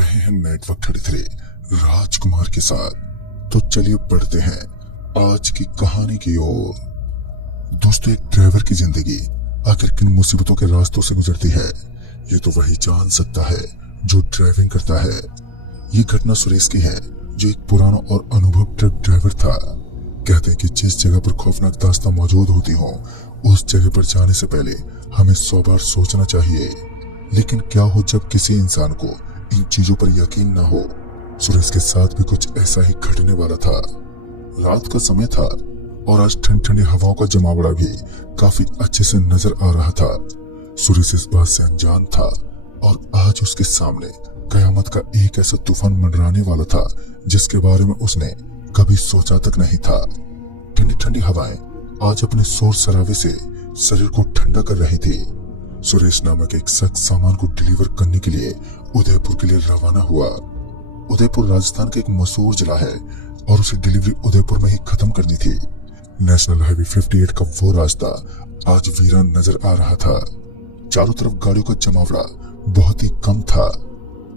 रहे हैं नेटवर्क 33 राजकुमार के साथ। तो चलिए बढ़ते हैं आज की कहानी की ओर। दोस्तों, एक ड्राइवर की जिंदगी आखिर किन मुसीबतों के रास्तों से गुजरती है, ये तो वही जान सकता है जो ड्राइविंग करता है। ये घटना सुरेश की है, जो एक पुराना और अनुभव ट्रक ड्राइवर था। कहते हैं कि जिस जगह पर खौफनाक दास्तां मौजूद होती हो, उस जगह पर जाने से पहले हमें 100 बार सोचना चाहिए। लेकिन क्या हो जब किसी इंसान को इन चीजों पर यकीन न हो। सुरेश के साथ भी कुछ ऐसा ही घटने वाला था। रात का समय था और आज ठंडी ठंडी हवाओं का जमावड़ा भी काफी अच्छे से नजर आ रहा था। सुरेश इस बात से अनजान था और आज उसके सामने कयामत का एक ऐसा तूफान मंडराने वाला था जिसके बारे में उसने कभी सोचा तक नहीं था। ठंडी ठंडी हवाएं आज अपने शोर शराबे से शरीर को ठंडा कर रही थी। सुरेश नामक एक शख्स सामान को डिलीवर करने के लिए उदयपुर के लिए रवाना हुआ। उदयपुर राजस्थान का एक मशहूर जिला है और उसे डिलीवरी उदयपुर में ही खत्म करनी थी। नेशनल हाईवे 58 का वो रास्ता आज वीरान नजर आ रहा था। चारों तरफ गाड़ियों का जमावड़ा बहुत ही कम था।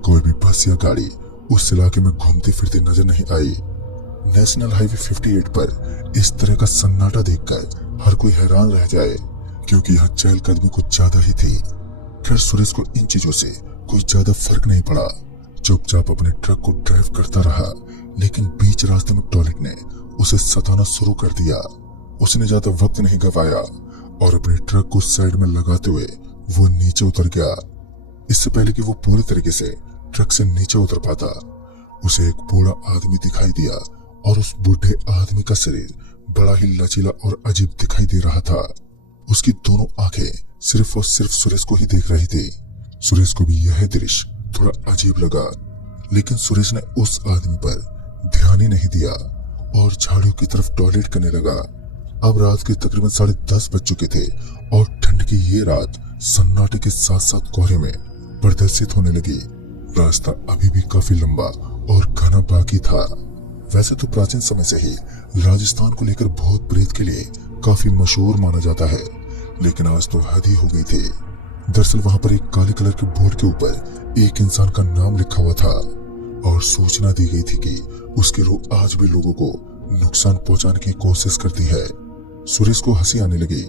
कोई भी बस या गाड़ी उस इलाके में घूमती फिरती नजर नहीं आई। नेशनल हाईवे 58 पर इस तरह का सन्नाटा देखकर हर कोई हैरान रह जाए, क्योंकि यहाँ चहलकदमी कुछ ज्यादा ही थी। खैर, सुरेश को इन चीजों से कोई ज्यादा फर्क नहीं पड़ा। चुपचाप अपने ट्रक को ड्राइव करता रहा, लेकिन बीच रास्ते में टॉयलेट ने उसे सताना शुरू कर दिया। उसने ज्यादा वक्त नहीं गवाया और अपने ट्रक को साइड में लगाते हुए वो नीचे उतर गया। इससे पहले कि वो पूरी तरीके से ट्रक से नीचे उतर पाता, उसे एक बूढ़ा आदमी दिखाई दिया और उस बूढ़े आदमी का शरीर बड़ा ही लचीला और अजीब दिखाई दे रहा था। उसकी दोनों आंखें सिर्फ और सिर्फ सुरेश को ही देख रही थी। सुरेश को भी यह दृश्य थोड़ा अजीब लगा, लेकिन सुरेश ने उस आदमी पर ध्यान ही नहीं दिया और झाड़ियों की तरफ टॉयलेट करने लगा। अब रात के तकरीबन 10:30 बज चुके थे और ठंड की ये रात सन्नाटे के साथ साथ कोहरे में प्रदर्शित होने लगी। रास्ता अभी भी काफी लंबा और घना बाकी था। वैसे तो प्राचीन समय से ही राजस्थान को लेकर भूत प्रेत के लिए काफी मशहूर माना जाता है, लेकिन आज तो हद ही हो गई थी। दरअसल वहां पर एक काले कलर के बोर्ड के ऊपर एक इंसान का नाम लिखा हुआ था और सूचना दी गई थी कि उसकी रूह आज भी लोगों को नुकसान पहुंचाने की कोशिश करती है। सुरेश को हंसी आने लगी,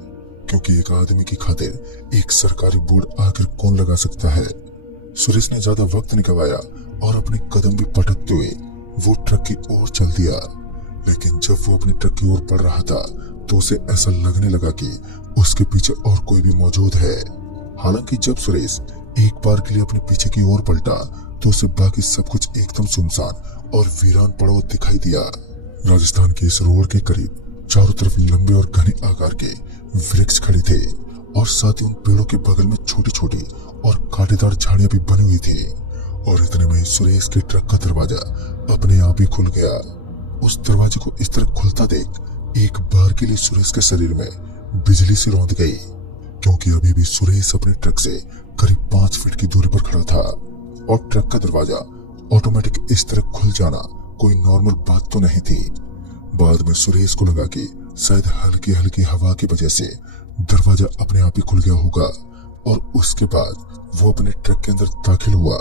क्योंकि एक आदमी की खातिर एक सरकारी बोर्ड आखिर कौन लगा सकता है। सुरेश ने ज्यादा वक्त नहीं गवाया और अपने कदम भी पटकते हुए वो ट्रक की ओर चल दिया। लेकिन जब वो अपने ट्रक की ओर बढ़ रहा था तो उसे ऐसा लगने लगा कि उसके पीछे और कोई भी मौजूद है। हालांकि जब सुरेश एक बार के लिए अपने पीछे की ओर पलटा तो उसे बाकी सब कुछ एकदम सुनसान और वीरान पड़ा हुआ दिखाई दिया। राजस्थान के इस रोड के करीब चारों तरफ लंबे और घने आकार के वृक्ष खड़े थे और साथ ही उन पेड़ों के बगल में छोटी छोटी और कांटेदार झाड़ियां भी बनी हुई थी। और इतने में सुरेश के ट्रक का दरवाजा अपने आप ही खुल गया। उस दरवाजे को इस तरह खुलता देख एक बार के लिए सुरेश के शरीर में बिजली सी रौंद गई, क्योंकि अभी भी सुरेश अपने ट्रक से करीब 5 फीट की दूरी पर खड़ा था और ट्रक का दरवाजा ऑटोमेटिक इस तरह खुल जाना कोई नॉर्मल बात तो नहीं थी। बाद में सुरेश को लगा कि शायद हल्की हल्की हवा की वजह से दरवाजा अपने आप ही खुल गया होगा, और उसके बाद वो अपने ट्रक के अंदर दाखिल हुआ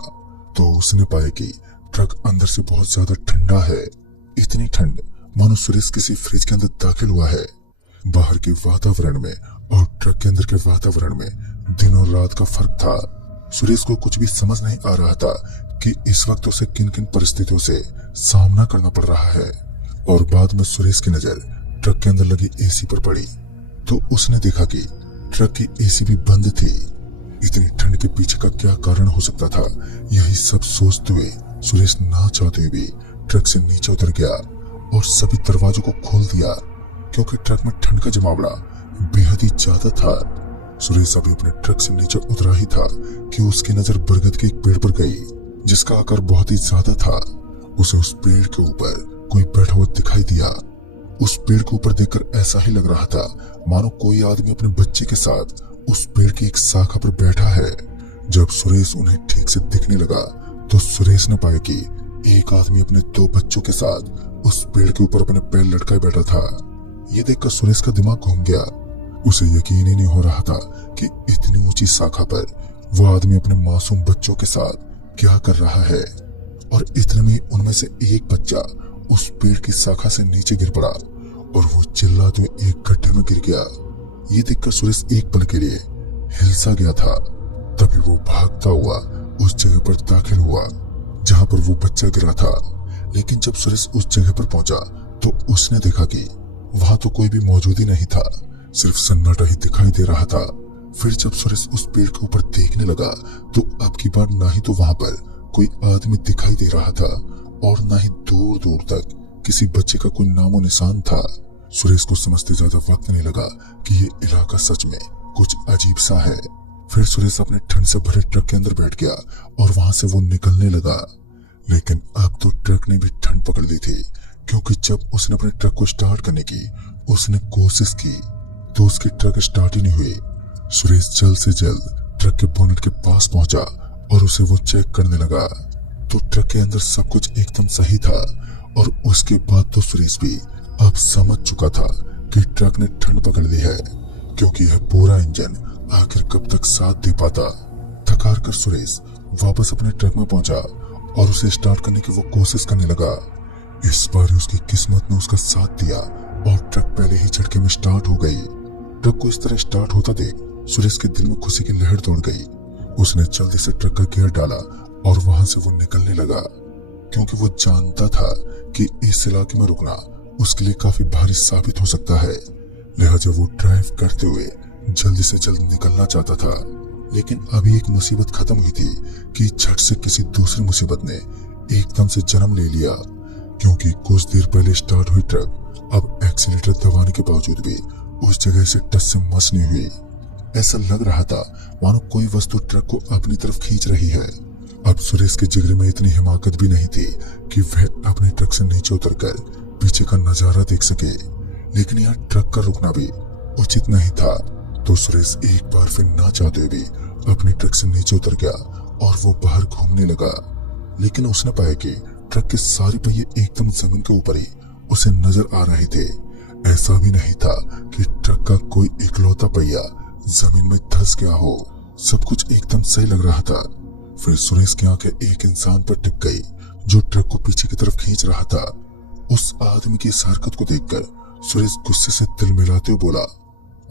तो उसने पाया कि ट्रक अंदर से बहुत ज्यादा ठंडा है। इतनी ठंड मानो सुरेश किसी फ्रिज के अंदर दाखिल हुआ है। बाहर के वातावरण में और ट्रक के अंदर के वातावरण में दिन और रात का फर्क था। सुरेश को कुछ भी समझ नहीं आ रहा था कि इस वक्त उसे किन किन परिस्थितियों से सामना करना पड़ रहा है। और बाद में सुरेश की नजर ट्रक के अंदर लगी एसी पर पड़ी तो उसने देखा कि ट्रक की एसी भी बंद थी। इतनी ठंड के पीछे का क्या कारण हो सकता था, यही सब सोचते हुए सुरेश ना चाहते हुए भी ट्रक से नीचे उतर गया और सभी दरवाजों को खोल दिया, क्योंकि ट्रक में ठंड का जमावड़ा बेहद ही ज्यादा था। सुरेश अभी अपने ट्रक से नीचे उतरा ही था कि उसकी नजर बरगद के एक पेड़ पर गई, जिसका आकार बहुत ही ज्यादा था। उसे उस पेड़ के ऊपर कोई बैठा हुआ दिखाई दिया। उस पेड़ के ऊपर देखकर ऐसा ही लग रहा था मानो कोई आदमी अपने बच्चे के साथ उस पेड़ की एक शाखा पर बैठा है। जब सुरेश उन्हें ठीक से दिखने लगा तो सुरेश ने पाया कि एक आदमी अपने 2 बच्चों के साथ उस पेड़ के ऊपर अपने पैर लटकाए बैठा था। ये देखकर सुरेश का दिमाग घूम गया। उसे यकीन ही नहीं हो रहा था कि इतनी ऊंची शाखा पर वो आदमी अपने मासूम बच्चों के साथ क्या कर रहा है। और इतने में उनमें से एक बच्चा उस पेड़ की शाखा से नीचे गिर पड़ा और वो चिल्लाते हुए एक गड्ढे में गिर गया। ये देखकर सुरेश एक पल के लिए हिलसा गया था। तभी वो भागता हुआ उस जगह पर दाखिल हुआ जहां पर वो बच्चा गिरा था। लेकिन जब सुरेश उस जगह पर पहुंचा तो उसने देखा कि वहां तो कोई भी मौजूद ही नहीं था, सिर्फ सन्नाटा ही दिखाई दे रहा था। फिर जब सुरेश उस पेड़ के ऊपर देखने लगा तो अब की बार ना ही तो वहां पर कोई आदमी दिखाई दे रहा था और ना ही दूर दूर तक किसी बच्चे का कोई नामो निशान था। सुरेश को समझते ज्यादा वक्त नहीं लगा कि ये इलाका सच में कुछ अजीब सा है। फिर सुरेश अपने ठंड से भरे ट्रक के अंदर बैठ गया और वहां से वो निकलने लगा। लेकिन अब तो ट्रक ने भी ठंड पकड़ ली थी, क्योंकि जब उसने अपने ट्रक को स्टार्ट करने की उसने कोशिश की तो उसकी ट्रक स्टार्ट ही नहीं हुई। सुरेश जल्द से जल्द ट्रक के बोनेट के पास पहुंचा और उसे वो चेक करने लगा तो ट्रक के अंदर सब कुछ एकदम सही था। और उसके बाद तो सुरेश भी अब समझ चुका था कि ट्रक ने ठंड पकड़ ली है, क्योंकि यह पूरा इंजन आखिर कब तक साथ दे पाता। थकार कर सुरेश वापस अपने ट्रक में पहुंचा और उसे स्टार्ट करने की वो कोशिश करने लगा। इस बार उसकी किस्मत ने उसका साथ दिया और ट्रक पहले ही झटके में स्टार्ट हो गई। ट्रक को इस तरह स्टार्ट होता देख सुरेश के दिल में खुशी की लहर दौड़ गई। उसने जल्दी से ट्रक का गियर डाला और वहां से वो निकलने लगा, क्योंकि वो जानता था कि इस इलाके में रुकना उसके लिए काफी भारी साबित हो सकता है। लिहाजा वो ड्राइव करते हुए जल्दी से जल्द निकलना चाहता था। लेकिन अभी एक मुसीबत खत्म हुई थी कि झट से किसी दूसरी मुसीबत ने एकदम से जन्म ले लिया, क्योंकि कुछ देर पहले स्टार्ट हुई ट्रक अब एक्सीलेटर दबाने के बावजूद भी उस जगह से टस से मस नहीं हुई। ऐसा लग रहा था मानो कोई वस्तु ट्रक को अपनी तरफ खींच रही है। अब सुरेश के जिगर में इतनी हिमाकत भी नहीं थी कि वह अपने ट्रक से नीचे उतरकर पीछे का नजारा देख सके। लेकिन यहाँ ट्रक का रुकना भी उचित नहीं था, तो सुरेश एक बार फिर ना चाहते हुए भी अपने ट्रक से नीचे उतर गया और वो बाहर घूमने लगा। लेकिन उसने पाया कि ट्रक के सारे पहिए एकदम जमीन के ऊपर ही उसे नजर आ रहे थे। ऐसा भी नहीं था कि ट्रक का कोई इकलौता पहिया जमीन में धंस गया हो। सब कुछ एकदम सही लग रहा था। फिर सुरेश की आंखें एक इंसान पर टिक गई जो ट्रक को पीछे की तरफ खींच रहा था। उस आदमी की इस हरकत को देखकर सुरेश गुस्से से तिल मिलाते हुए बोला,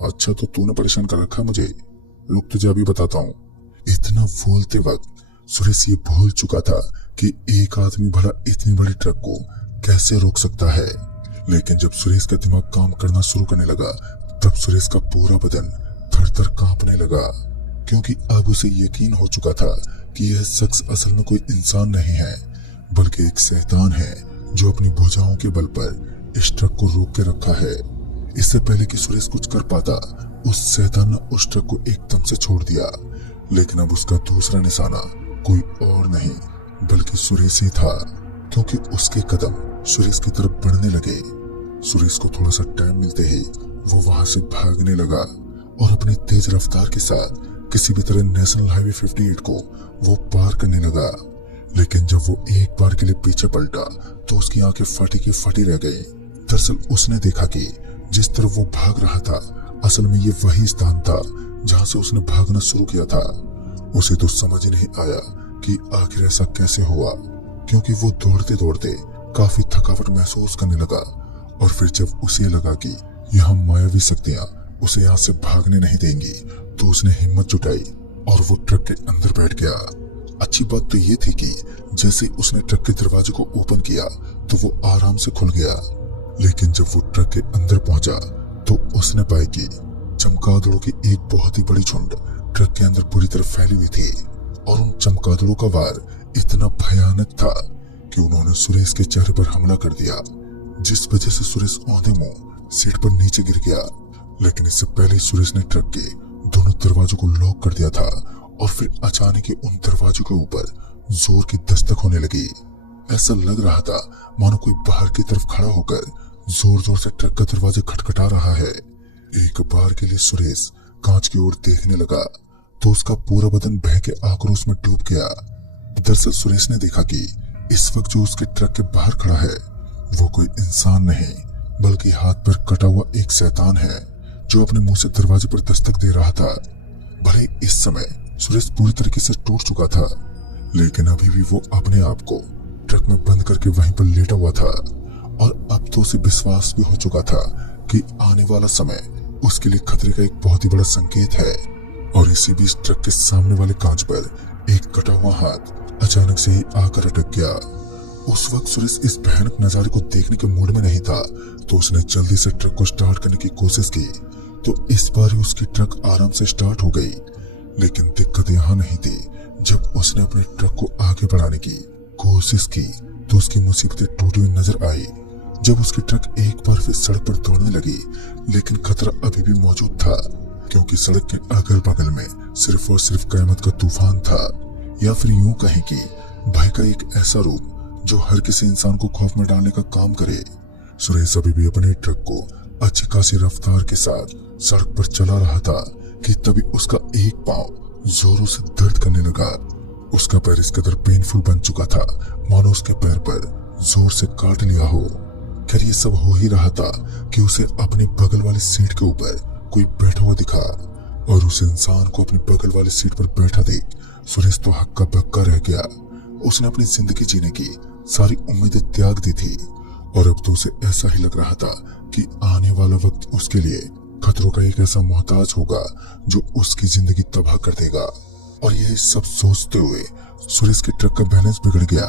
अच्छा तो तूने परेशान कर रखा मुझे, रुक तुझे अभी बताता हूँ। इतना बोलते वक्त सुरेश ये भूल चुका था कि एक आदमी भला इतनी बड़ी ट्रक को कैसे रोक सकता है। लेकिन जब सुरेश का दिमाग काम करना शुरू करने लगा तब सुरेश का पूरा बदन थर थर कांपने लगा, क्योंकि अब उसे यकीन हो चुका था कि यह शख्स असल में कोई इंसान नहीं है बल्कि एक शैतान है जो अपनी भुजाओं के बल पर इस ट्रक को रोक के रखा है। इससे पहले कि सुरेश कुछ कर पाता उस शैतान ने उस ट्रक को एकदम से छोड़ दिया। लेकिन अब उसका दूसरा निशाना कोई और नहीं बल्कि सुरेश ही था, क्योंकि उसके कदम सुरेश की तरफ बढ़ने लगे। सुरेश को थोड़ा सा टाइम मिलते ही वो वहां से भागने लगा और अपनी तेज रफ्तार के साथ किसी भी तरह नेशनल हाईवे 58 को वो पार करने लगा। लेकिन जब वो एक बार के लिए पीछे पलटा तो उसकी आंखें फटी की फटी रह गई। दरअसल उसने देखा कि जिस तरफ वो भाग रहा था असल में ये वही स्थान था जहां से उसने भागना शुरू किया था। उसे तो समझ ही नहीं आया कि आखिर ऐसा कैसे हुआ, क्योंकि वो दौड़ते दौड़ते काफी थकावट महसूस करने लगा। और फिर जब उसे लगा कि यहाँ मायावी शक्तियां उसे यहाँ से भागने नहीं देंगी तो उसने हिम्मत जुटाई और वो ट्रक के अंदर बैठ गया। अच्छी बात तो ये थी कि जैसे उसने ट्रक के दरवाजे को ओपन किया तो वो आराम से खुल गया। लेकिन जब वो ट्रक के अंदर पहुंचा तो उसने पाया कि चमगादड़ों की एक बहुत ही बड़ी झुंड ट्रक के अंदर पूरी तरह फैली हुई थी और उन चमगादड़ों का वार इतना भयानक था कि उन्होंने सुरेश के चेहरे पर हमला कर दिया, जिस वजह से सुरेश औंधे मुंह सीट पर नीचे गिर गया। लेकिन इससे पहले सुरेश ने ट्रक के दोनों दरवाजों को लॉक कर दिया था और फिर अचानक ही उन दरवाजों के ऊपर जोर की दस्तक होने लगी। ऐसा लग रहा था मानो कोई बाहर की तरफ खड़ा होकर जोर जोर से ट्रक का दरवाजा खटखटा रहा है। एक बार के लिए सुरेश कांच की ओर देखने लगा तो उसका पूरा बदन बह के आक्रोश में डूब गया। दरअसल सुरेश ने देखा कि इस वक्त जो उसके ट्रक के बाहर खड़ा है वो कोई इंसान नहीं बल्कि हाथ पर कटा हुआ एक शैतान है जो अपने मुंह से दरवाजे पर दस्तक दे रहा था। भले इस समय सुरेश पूरी तरीके से टूट चुका था, लेकिन अभी भी वो अपने आप को ट्रक में बंद करके वहीं पर लेटा हुआ था और अब तो उसे विश्वास भी हो चुका था कि आने वाला समय उसके लिए खतरे का एक बहुत ही बड़ा संकेत है। और इसी बीच ट्रक के सामने वाले कांच पर एक कटा हुआ हाथ अचानक से ही आकर अटक गया। उस वक्त सुरेश इस भयानक नजारे को देखने के मूड में नहीं था, तो उसने जल्दी से ट्रक को स्टार्ट करने की कोशिश की। तो इस बार ही उसकी ट्रक आराम से स्टार्ट हो गई। लेकिन दिक्कत यहाँ नहीं थी। जब उसने अपने ट्रक को आगे बढ़ाने की कोशिश की तो उसकी मुसीबतें टूटी हुई नजर आई। जब उसकी ट्रक एक बार फिर सड़क पर दौड़ने लगी, लेकिन खतरा अभी भी मौजूद था, क्योंकि सड़क के अगल बगल में सिर्फ और सिर्फ कयामत का तूफान था, या फिर यूं कहें कि भय का एक ऐसा रूप जो हर किसी इंसान को खौफ में डालने का काम करे। सुरेश अभी भी अपने ट्रक को अच्छी खासी रफ्तार के साथ सड़क पर चला रहा था कि तभी उसका एक पांव जोरों से दर्द करने लगा। उसका पैर इस कदर पेनफुल बन चुका था मानो उसके पैर पर जोर से काट लिया हो। खैर ये सब हो ही रहा था कि उसे अपनी बगल वाली सीट के ऊपर कोई बैठा हुआ दिखा, और उस इंसान को अपनी बगल वाली सीट पर बैठा देख सुरेश तो हक्का बक्का रह गया। उसने अपनी जिंदगी जीने की सारी उम्मीदें त्याग दी थी और अब तो उसे ऐसा ही लग रहा था कि आने वाला वक्त उसके लिए खतरों का एक ऐसा मोहताज होगा जो उसकी जिंदगी तबाह कर देगा। और यह सब सोचते हुए सुरेश की ट्रक का बैलेंस बिगड़ गया।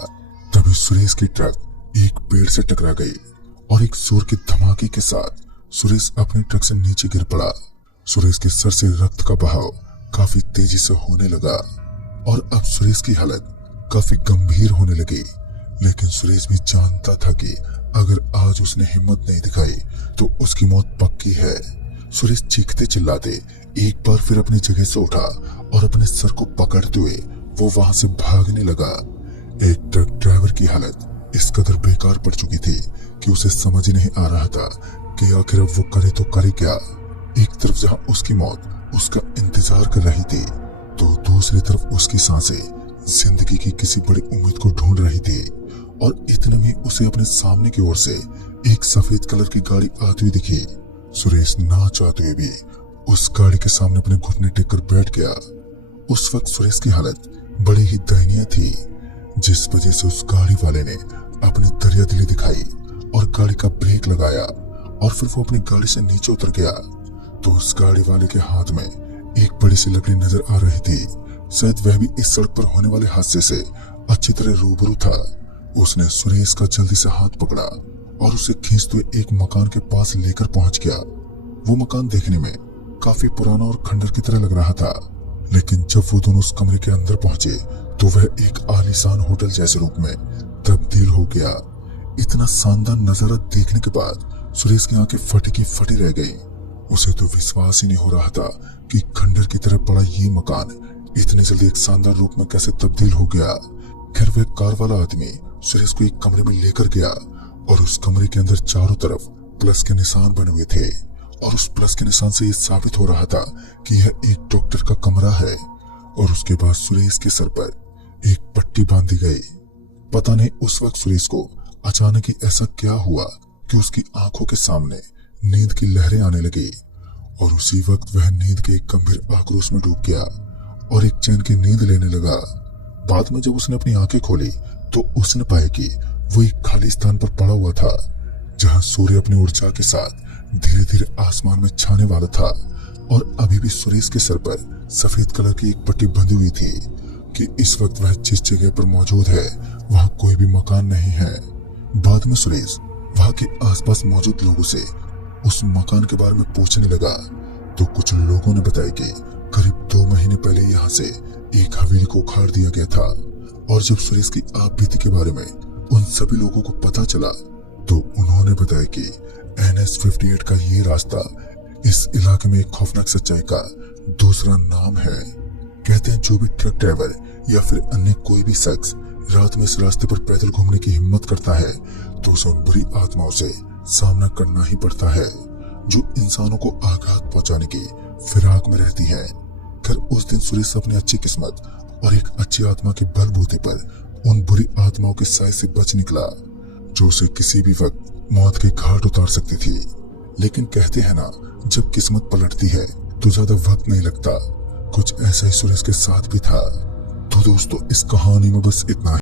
तभी सुरेश की ट्रक एक पेड़ से टकरा गई और एक जोर के धमाके के साथ सुरेश अपने ट्रक से नीचे गिर पड़ा। सुरेश के सर से रक्त का बहाव काफी तेजी से होने लगा और अब सुरेश की हालत काफी गंभीर होने लगी। लेकिन सुरेश भी जानता था कि अगर आज उसने हिम्मत नहीं दिखाई तो उसकी मौत पक्की है। सुरेश चीखते चिल्लाते एक बार फिर अपनी जगह से उठा और अपने सर को पकड़ते हुए वो वहां से भागने लगा। एक ट्रक ड्राइवर की हालत इस कदर बेकार पड़ चुकी थी कि उसे समझ ही नहीं आ रहा था कि आखिर अब वो करे तो करे क्या। एक तरफ जहां उसकी मौत उसका इंतजार कर रही थी, तो दूसरी तरफ उसकी सांसें जिंदगी की किसी बड़ी उम्मीद को ढूंढ रही थी। और इतने में उसे अपने सामने की ओर से एक सफेद कलर की गाड़ी आती हुई दिखी। सुरेश ना चाहते हुए भी उस गाड़ी के सामने अपने घुटने टेक कर बैठ गया। उस वक्त सुरेश की हालत बड़ी ही दयनीय थी, जिस वजह से उस गाड़ी वाले ने अपनी दरियादिली दिखाई और गाड़ी का ब्रेक लगाया और फिर वो अपनी गाड़ी से नीचे उतर गया। तो उस गाड़ी वाले के हाथ में एक बड़ी सी लकड़ी नजर आ रही थी। शायद वह भी इस सड़क पर होने वाले हादसे से अच्छी तरह रूबरू था। उसने सुरेश का जल्दी से हाथ पकड़ा और उसे खींचते हुए एक मकान के पास लेकर पहुंच गया। वो मकान देखने में काफी पुराना और खंडर की तरह लग रहा था, लेकिन जब वो दोनों उस कमरे के अंदर पहुंचे तो वह एक आलीशान होटल जैसे रूप में तब्दील हो गया। इतना शानदार नजारा देखने के बाद सुरेश की आंखें फटी की फटी रह गई। उसे तो विश्वास ही नहीं हो रहा था कि खंडर की तरह पड़ा ये मकान इतनी जल्दी एक शानदार रूप में कैसे तब्दील हो गया। खैर वह कार वाला आदमी सुरेश को एक कमरे में लेकर गया और उस कमरे के अंदर चारों तरफ प्लस के निशान बने हुए थे और उस प्लस के निशान से ये साबित हो रहा था कि यह एक डॉक्टर का कमरा है। और उसके बाद सुरेश के सर पर एक पट्टी बांधी गई। पता नहीं उस वक्त सुरेश को अचानक ही ऐसा क्या हुआ कि उसकी आंखों के सामने नींद की लहरें आने लगी और उसी वक्त वह नींद के एक गंभीर आक्रोश में डूब गया और एक चैन की नींद लेने लगा। बाद में जब उसने अपनी आंखें खोली तो उसने पाया कि वो एक खाली स्थान पर पड़ा हुआ था, जहां सूर्य अपनी ऊर्जा के साथ धीरे धीरे आसमान में छाने वाला था। और अभी भी सुरेश के सर पर सफेद कलर की एक पट्टी बंधी हुई थी कि इस वक्त वह जिस जगह पर मौजूद है वहां कोई भी मकान नहीं है। बाद में सुरेश वहां के आसपास मौजूद लोगों से उस मकान के बारे में पूछने लगा, तो कुछ लोगों ने बताया कि करीब 2 महीने पहले यहाँ से एक हवेली को उखाड़ दिया गया था। और जब सुरेश की आपबीती के बारे में उन सभी लोगों को पता चला तो उन्होंने बताया कि NH-58 का ये रास्ता इस इलाके में एक खौफनाक सच्चाई का दूसरा नाम है। कहते हैं जो भी ट्रक ड्राइवर या फिर अन्य कोई भी शख्स रात में इस रास्ते पर पैदल घूमने की हिम्मत करता है तो उसे उन बुरी आत्माओं से सामना करना ही पड़ता है जो इंसानों को आघात पहुंचाने की फिराक में रहती है। खैर उस दिन सुरेश अपनी अच्छी किस्मत और एक अच्छी आत्मा के बलबूते पर उन बुरी आत्माओं के साए से बच निकला जो उसे किसी भी वक्त मौत के घाट उतार सकती थी। लेकिन कहते हैं ना, जब किस्मत पलटती है तो ज्यादा वक्त नहीं लगता। कुछ ऐसा ही सुरेश के साथ भी था। तो दोस्तों इस कहानी में बस इतना ही।